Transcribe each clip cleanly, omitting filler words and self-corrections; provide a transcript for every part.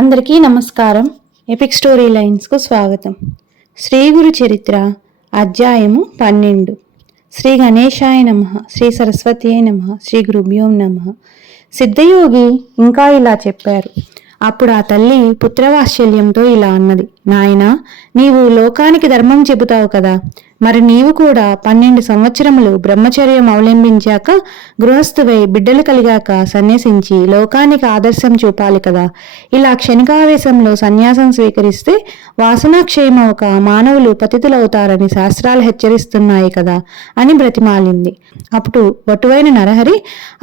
అందరికీ నమస్కారం. Epic story లైన్స్కు స్వాగతం. శ్రీ గురు చరిత్ర అధ్యాయము 12. శ్రీ గణేశాయ నమః, శ్రీ సరస్వతీయే నమః, శ్రీ గురుభ్యో నమః. సిద్ధయోగి ఇంకా ఇలా చెప్పారు. అప్పుడు ఆ తల్లి పుత్రవాత్సల్యంతో ఇలా అన్నది, నాయనా, నీవు లోకానికి ధర్మం చెబుతావు కదా, మరి నీవు కూడా 12 సంవత్సరములు బ్రహ్మచర్యం అవలంబించాక గృహస్థువై బిడ్డలు కలిగాక సన్యసించి లోకానికి ఆదర్శం చూపాలి కదా. ఇలా క్షణికావేశంలో సన్యాసం స్వీకరిస్తే వాసనాక్షయం ఒక మానవులు పతితులవుతారని శాస్త్రాలు హెచ్చరిస్తున్నాయి కదా అని బ్రతిమాలింది. అప్పుడు వటువైన నరహరి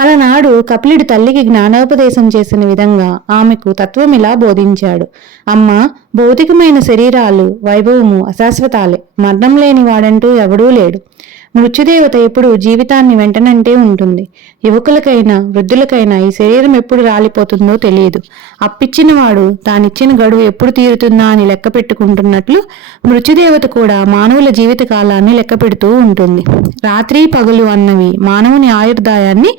అలనాడు కపిలుడి తల్లికి జ్ఞానోపదేశం చేసిన విధంగా ఆమెకు తత్వం ఇలా బోధించాడు. అమ్మా, భౌతికమైన శరీరాలు వైభవము అశాశ్వతాలే. మరణం లేని వాడంటూ ఎవడూ లేడు. మృత్యుదేవత ఎప్పుడు జీవితాన్ని వెంటనంటే ఉంటుంది. యువకులకైనా వృద్ధులకైనా ఈ శరీరం ఎప్పుడు రాలిపోతుందో తెలియదు. అప్పిచ్చిన వాడు తానిచ్చిన గడువు ఎప్పుడు తీరుతుందా అని లెక్క పెట్టుకుంటున్నట్లు మృత్యుదేవత కూడా మానవుల జీవిత కాలాన్ని లెక్క పెడుతూ ఉంటుంది. రాత్రి పగలు అన్నవి మానవుని ఆయుర్దాయాన్ని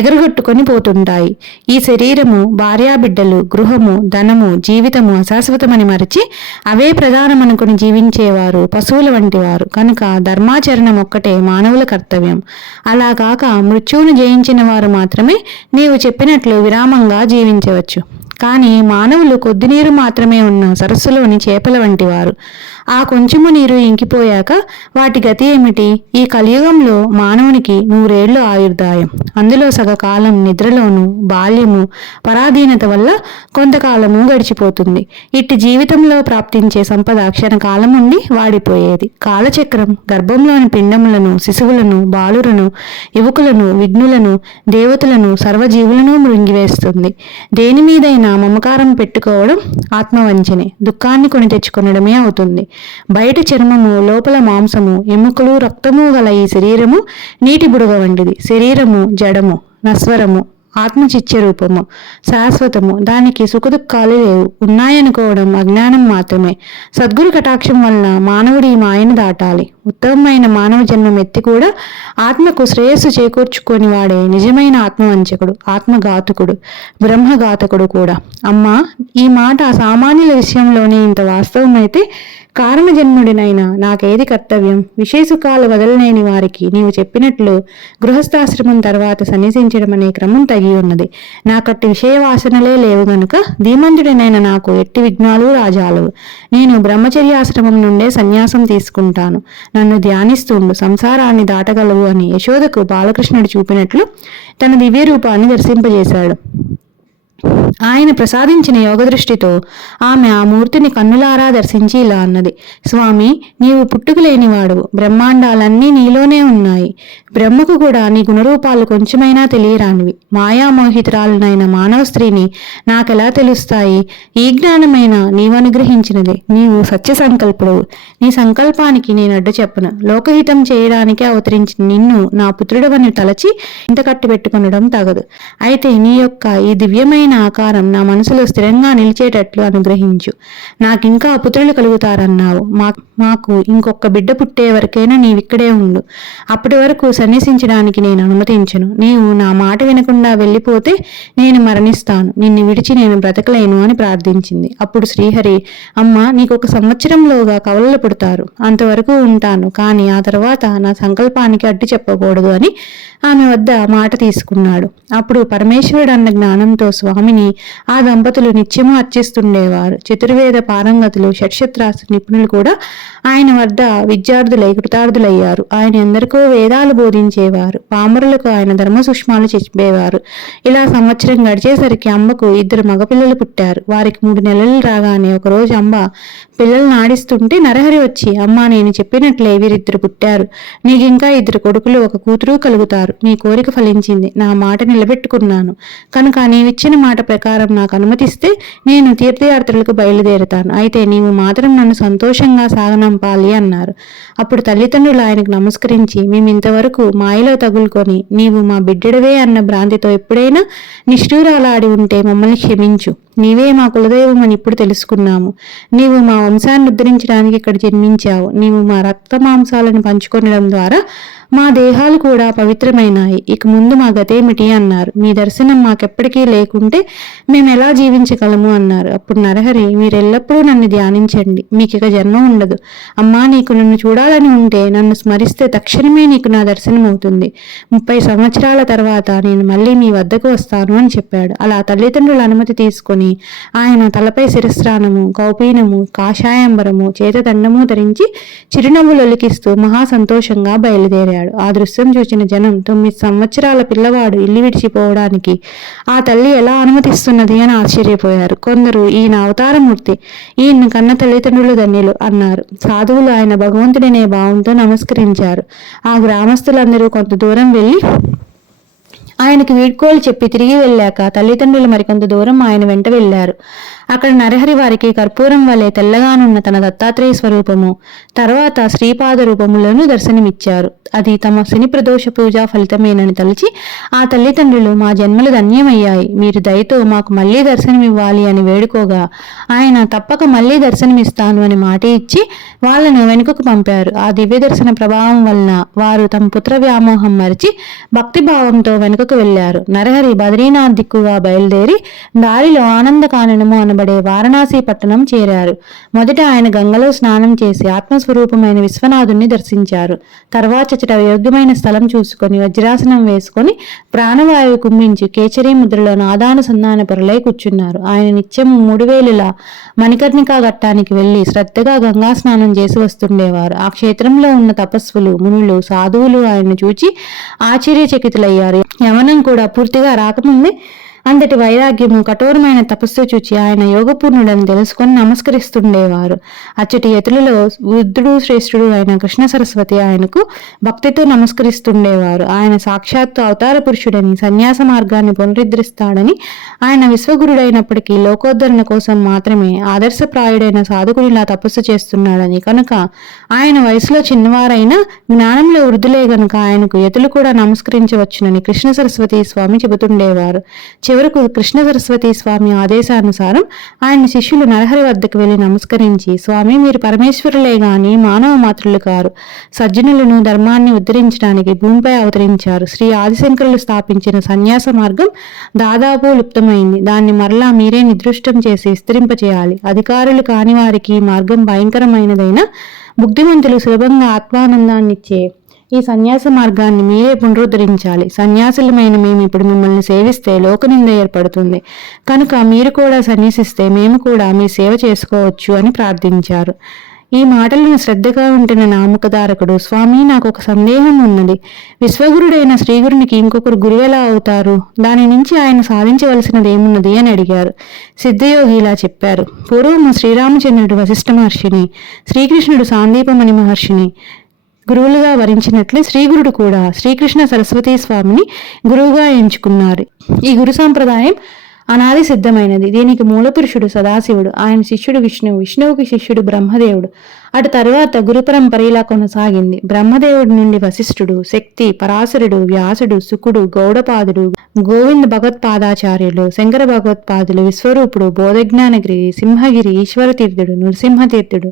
ఎగరగొట్టుకొని పోతుంటాయి. ఈ శరీరము, భార్యాబిడ్డలు, గృహము, ధనము, జీవితము అశాశ్వతమని మరచి అవే ప్రధానమనుకుని జీవించేవారు పశువుల వంటి వారు. కనుక ధర్మాచరణం ఒక్కటే మానవుల కర్తవ్యం. అలా కాక మృత్యువును జయించిన వారు మాత్రమే నీవు చెప్పినట్లు విరామంగా జీవించవచ్చు. కానీ మానవులు కొద్ది నీరు మాత్రమే ఉన్న సరస్సులోని చేపల వంటి వారు. ఆ కొంచెము నీరు ఇంకిపోయాక వాటి గతి ఏమిటి? ఈ కలియుగంలో మానవునికి 100 ఏళ్ళు ఆయుర్దాయం. అందులో సగకాలం నిద్రలోను, బాల్యము, పరాధీనత వల్ల కొంతకాలము గడిచిపోతుంది. ఇట్టి జీవితంలో ప్రాప్తించే సంపద క్షణకాలం ఉండి వాడిపోయేది. కాలచక్రం గర్భంలోని పిండములను, శిశువులను, బాలులను, యువకులను, విఘ్నులను, దేవతలను, సర్వజీవులను మృంగివేస్తుంది. దేని మీదైనా మమకారం పెట్టుకోవడం ఆత్మవంచనే, దుఃఖాన్ని కొని తెచ్చుకొనడమే అవుతుంది. బయట చర్మము, లోపల మాంసము, ఎముకలు, రక్తము గల ఈ శరీరము నీటి బుడగ వంటిది. శరీరము జడము, నశ్వరము, ఆత్మ చిత్యరూపము, శాశ్వతము. దానికి సుఖదుఖాలు లేవు. ఉన్నాయనుకోవడం అజ్ఞానం మాత్రమే. సద్గురు కటాక్షం వలన మానవుడి మాయను దాటాలి. ఉత్తమమైన మానవ జన్మం ఎత్తి కూడా ఆత్మకు శ్రేయస్సు చేకూర్చుకొని వాడే నిజమైన ఆత్మవంచకుడు, ఆత్మఘాతకుడు, బ్రహ్మఘాతకుడు కూడా. అమ్మా, ఈ మాట సామాన్యుల విషయంలోనే ఇంత వాస్తవమైతే కారణజన్ముడినైనా నాకేది కర్తవ్యం? విశేషకాలు వదలలేని వారికి నీవు చెప్పినట్లు గృహస్థాశ్రమం తర్వాత సన్యసించడం అనే క్రమం తగి ఉన్నది. నాకట్టి విషయ వాసనలే లేవు గనుక ధీమంతుడినైన నాకు ఎట్టి విఘ్నాలు రాజాలవు. నేను బ్రహ్మచర్యాశ్రమం నుండే సన్యాసం తీసుకుంటాను. నన్ను ధ్యానిస్తుండు, సంసారాన్ని దాటగలవు అని యశోదకు బాలకృష్ణుడు చూపినట్లు తన దివ్య రూపాన్ని దర్శింపజేశాడు. ఆయన ప్రసాదించిన యోగదృష్టితో ఆమె ఆ మూర్తిని కన్నులారా దర్శించి ఇలా అన్నది, స్వామి, నీవు పుట్టుకలేనివాడు. బ్రహ్మాండాలన్నీ నీలోనే ఉన్నాయి. బ్రహ్మకు కూడా నీ గుణరూపాలు కొంచెమైనా తెలియరానివి. మాయామోహితురాలనైన మానవ స్త్రీని నాకెలా తెలుస్తాయి? ఈ జ్ఞానమైన నీవనుగ్రహించినదే. నీవు సత్య సంకల్పుడవు. నీ సంకల్పానికి నేను అడ్డు చెప్పను. లోకహితం చేయడానికే అవతరించిన నిన్ను నా పుత్రుడవని తలచి ఇంత కట్టిపెట్టుకొనడం తగదు. అయితే నీ యొక్క ఈ దివ్యమైన ఆకారం నా మనసులో స్థిరంగా నిలిచేటట్లు అనుగ్రహించు. నాకింకా పుత్రులు కలుగుతారన్నావు. మాకు ఇంకొక బిడ్డ పుట్టే వరకైనా నీవిక్కడే ఉండు. అప్పటి వరకు సన్యసించడానికి నేను అనుమతించను. నీవు నా మాట వినకుండా వెళ్ళిపోతే నేను మరణిస్తాను. నిన్ను విడిచి నేను బ్రతకలేను అని ప్రార్థించింది. అప్పుడు శ్రీహరి, అమ్మ, నీకొక సంవత్సరంలోగా కవలలు పుడతారు. అంతవరకు ఉంటాను. కానీ ఆ తర్వాత నా సంకల్పానికి అడ్డు చెప్పకూడదు అని ఆమె వద్ద మాట తీసుకున్నాడు. అప్పుడు పరమేశ్వరుడు అన్న జ్ఞానంతో స్వామిని ఆ దంపతులు నిత్యము అర్చిస్తుండేవారు. చతుర్వేద పారంగతులు, షట్క్షత్రాస్త్ర నిపుణులు కూడా ఆయన వద్ద విద్యార్థులై కృతార్థులయ్యారు. ఆయన ఎందరికో వేదాలు బోధించేవారు. పామరులకు ఆయన ధర్మ సూక్ష్మాలు చెప్పేవారు. ఇలా సంవత్సరం గడిచేసరికి అంబకు 2 మగపిల్లలు పుట్టారు. వారికి 3 నెలలు రాగానే ఒకరోజు అంబ పిల్లలు నాడిస్తుంటే నరహరి వచ్చి, అమ్మా, నేను చెప్పినట్లే వీరిద్దరు పుట్టారు. నీకింకా 2 కొడుకులు, 1 కూతురు కలుగుతారు. నీ కోరిక ఫలించింది. నా మాట నిలబెట్టుకున్నాను కనుక నీవిచ్చిన మాట ప్రకారం నాకు అనుమతిస్తే నేను తీర్థయాత్రలకు బయలుదేరుతాను. అయితే నీవు మాత్రం నన్ను సంతోషంగా సాగనంపాలి అన్నారు. అప్పుడు తల్లిదండ్రులు ఆయనకు నమస్కరించి, మేమింతవరకు మాయలో తగులుకొని నీవు మా బిడ్డడవే అన్న భ్రాంతితో ఎప్పుడైనా నిష్ఠూరాలాడి ఉంటే మమ్మల్ని క్షమించు. నీవే మా కులదైవం అని ఇప్పుడు తెలుసుకున్నాము. నీవు మా వంశాన్ని ఉద్ధరించడానికి ఇక్కడ జన్మించావు. నీవు మా రక్త మాంసాలను పంచుకొనడం ద్వారా మా దేహాలు కూడా పవిత్రమైనాయి. ఇక ముందు మా గతేమిటి అన్నారు. మీ దర్శనం మాకెప్పటికీ లేకుంటే మేము ఎలా జీవించగలము అన్నారు. అప్పుడు నరహరి, మీరెల్లప్పుడూ నన్ను ధ్యానించండి, మీకిక జన్మ ఉండదు. అమ్మా, నీకు నన్ను చూడాలని ఉంటే నన్ను స్మరిస్తే తక్షణమే నీకు నా దర్శనం అవుతుంది. 30 సంవత్సరాల తర్వాత నేను మళ్ళీ మీ వద్దకు వస్తాను అని చెప్పాడు. అలా తల్లిదండ్రుల అనుమతి తీసుకొని ఆయన తలపై శిరస్త్రాణము, కౌపీనము, కాషాయంబరము, చేతదండము ధరించి చిరునవ్వులొలికిస్తూ మహా సంతోషంగా బయలుదేరాడు. ఆ దృశ్యం చూసిన జనం 9 సంవత్సరాల పిల్లవాడు ఇల్లు విడిచిపోవడానికి ఆ తల్లి ఎలా అనుమతిస్తున్నది అని ఆశ్చర్యపోయారు. కొందరు, ఈయన అవతారమూర్తి, ఈయన కన్న తల్లిదండ్రులు ధన్యులు అన్నారు. సాధువులు ఆయన భగవంతుడనే భావంతో నమస్కరించారు. ఆ గ్రామస్తులందరూ కొంత దూరం వెళ్ళి ఆయనకి వీడ్కోలు చెప్పి తిరిగి వెళ్ళాక తల్లిదండ్రులు మరికొంత దూరం ఆయన వెంట వెళ్లారు. అక్కడ నరహరి వారికి కర్పూరం వలె తెల్లగానున్న తన దత్తాత్రేయ స్వరూపము, తర్వాత శ్రీపాద రూపములను దర్శనమిచ్చారు. అది తమ శని ప్రదోష పూజా ఫలితమేనని తలచి ఆ తల్లిదండ్రులు, మా జన్మలు ధన్యమయ్యాయి, మీరు దయతో మాకు మళ్లీ దర్శనమివ్వాలి అని వేడుకోగా ఆయన తప్పక మళ్లీ దర్శనమిస్తాను అని మాట ఇచ్చి వాళ్లను వెనుకకు పంపారు. ఆ దివ్య దర్శన ప్రభావం వలన వారు తమ పుత్ర వ్యామోహం మరిచి భక్తిభావంతో వెనుకకు వెళ్లారు. నరహరి బద్రీనాథ్ దిక్కుగా బయలుదేరి దారిలో ఆనందకాననము అనబడే వారణాసి పట్టణం చేరారు. మొదట ఆయన గంగలో స్నానం చేసి ఆత్మస్వరూపమైన విశ్వనాథుణ్ణి దర్శించారు. తర్వాత యోగ్యమైన స్థలం చూసుకొని వజ్రాసనం వేసుకొని ప్రాణవాయువు కుమ్మించి కేచరీ ముద్రలో నాదానుసంధాన పొరలై కూర్చున్నారు. ఆయన నిత్యం 3 వేలులా మణికర్ణికా ఘట్టానికి వెళ్లి శ్రద్ధగా గంగా స్నానం చేసి వస్తుండేవారు. ఆ క్షేత్రంలో ఉన్న తపస్సులు, మునులు, సాధువులు ఆయన చూచి ఆశ్చర్యచకితులయ్యారు. యవనం కూడా పూర్తిగా రాకముందే అంతటి వైరాగ్యము, కఠోరమైన తపస్సు చూచి ఆయన యోగపూర్ణుడని తెలుసుకొని నమస్కరిస్తుండేవారు. అచ్చటి యతులలో వృద్ధుడు శ్రేష్ఠుడు అయిన కృష్ణ సరస్వతి ఆయనకు భక్తితో నమస్కరిస్తుండేవారు. ఆయన సాక్షాత్తు అవతార పురుషుడని, సన్యాస మార్గాన్ని పునరుద్ధరిస్తాడని, ఆయన విశ్వగురుడైనప్పటికీ లోకోద్ధరణ కోసం మాత్రమే ఆదర్శప్రాయుడైన సాధకునిలా తపస్సు చేస్తున్నాడని, కనుక ఆయన వయసులో చిన్నవారైనా జ్ఞానంలో వృద్ధులే గనుక ఆయనకు యతులు కూడా నమస్కరించవచ్చునని కృష్ణ సరస్వతి స్వామి చెబుతుండేవారు. చివరకు కృష్ణ సరస్వతి స్వామి ఆదేశానుసారం ఆయన శిష్యులు నరహరి వద్దకు వెళ్లి నమస్కరించి, స్వామి, మీరు పరమేశ్వరులే గాని మానవ మాతృలు కారు. సజ్జనులను, ధర్మాన్ని ఉద్ధరించడానికి భూమిపై అవతరించారు. శ్రీ ఆదిశంకరులు స్థాపించిన సన్యాస మార్గం దాదాపు లుప్తమైంది. దాన్ని మరలా మీరే నిర్దృష్టం చేసి విస్తరింపచేయాలి. అధికారులు కాని వారికి మార్గం భయంకరమైనదైనా బుద్ధిమంతులు సులభంగా ఆత్మానందాన్నిచ్చే ఈ సన్యాస మార్గాన్ని మీరే పునరుద్ధరించాలి. సన్యాసులమైన మేము ఇప్పుడు మిమ్మల్ని సేవిస్తే లోకనింద ఏర్పడుతుంది. కనుక మీరు కూడా సన్యసిస్తే మేము కూడా మీ సేవ చేసుకోవచ్చు అని ప్రార్థించారు. ఈ మాటలను శ్రద్ధగా ఉంటున్న నామకధారకుడు, స్వామి, నాకు ఒక సందేహం ఉన్నది. విశ్వగురుడైన శ్రీగురునికి ఇంకొకరు గురువు ఎలా అవుతారు? దాని నుంచి ఆయన సాధించవలసినది ఏమున్నది అని అడిగారు. సిద్ధయోగి ఇలా చెప్పారు. పూర్వము శ్రీరామచంద్రుడు వశిష్ఠ మహర్షిని, శ్రీకృష్ణుడు సాందీపమణి మహర్షిని గురువులుగా వరించినట్లే శ్రీగురుడు కూడా శ్రీకృష్ణ సరస్వతీ స్వామిని గురువుగా ఎంచుకున్నారు. ఈ గురు సాంప్రదాయం అనాది సిద్ధమైనది. దీనికి మూలపురుషుడు సదాశివుడు, ఆయన శిష్యుడు విష్ణువు, విష్ణువుకి శిష్యుడు బ్రహ్మదేవుడు. అటు తరువాత గురు పరంపర ఇలా కొనసాగింది. బ్రహ్మదేవుడి నుండి వశిష్ఠుడు, శక్తి, పరాశరుడు, వ్యాసుడు, శుకుడు, గౌడపాదుడు, గోవింద భగవత్పాదాచార్యులు, శంకర భగవత్పాదులు, విశ్వరూపుడు, బోధజ్ఞానగిరి, సింహగిరి, ఈశ్వరతీర్థుడు, నృసింహతీర్థుడు,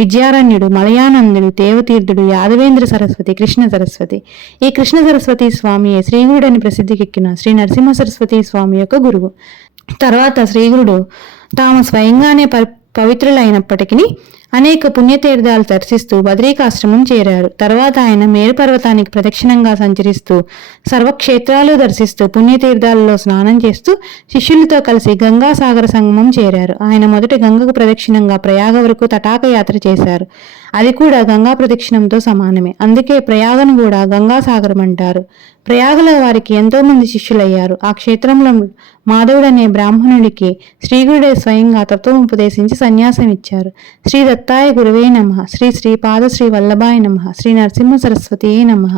విద్యారణ్యుడు, మలయానందుడు, దేవతీర్థుడు, యాదవేంద్ర సరస్వతి, కృష్ణ సరస్వతి. ఈ కృష్ణ సరస్వతి స్వామియే శ్రీగురుడని ప్రసిద్ధికెక్కిన శ్రీ నరసింహ సరస్వతి స్వామి యొక్క గురువు. తర్వాత శ్రీగురుడు తాము స్వయంగానే పవిత్రులైనప్పటికీ అనేక పుణ్యతీర్థాలు దర్శిస్తూ బద్రీకాశ్రమం చేరారు. తర్వాత ఆయన మేరు పర్వతానికి ప్రదక్షిణంగా సంచరిస్తూ సర్వక్షేత్రాలు దర్శిస్తూ పుణ్యతీర్థాలలో స్నానం చేస్తూ శిష్యులతో కలిసి గంగాసాగర సంగమం చేరారు. ఆయన మొదటి గంగకు ప్రదక్షిణంగా ప్రయాగ వరకు తటాక యాత్ర చేశారు. అది కూడా గంగా ప్రదక్షిణంతో సమానమే. అందుకే ప్రయాగను కూడా గంగాసాగరం అంటారు. ప్రయాగలో వారికి ఎంతో మంది శిష్యులయ్యారు. ఆ క్షేత్రంలో మాధవుడనే బ్రాహ్మణుడికి శ్రీగురుడే స్వయంగా తత్వం ఉపదేశించి సన్యాసం ఇచ్చారు. శ్రీ దత్తాయ గురువే నమః. శ్రీ శ్రీపాద శ్రీ వల్లభాయ నమః. శ్రీ నరసింహ సరస్వతియే నమః.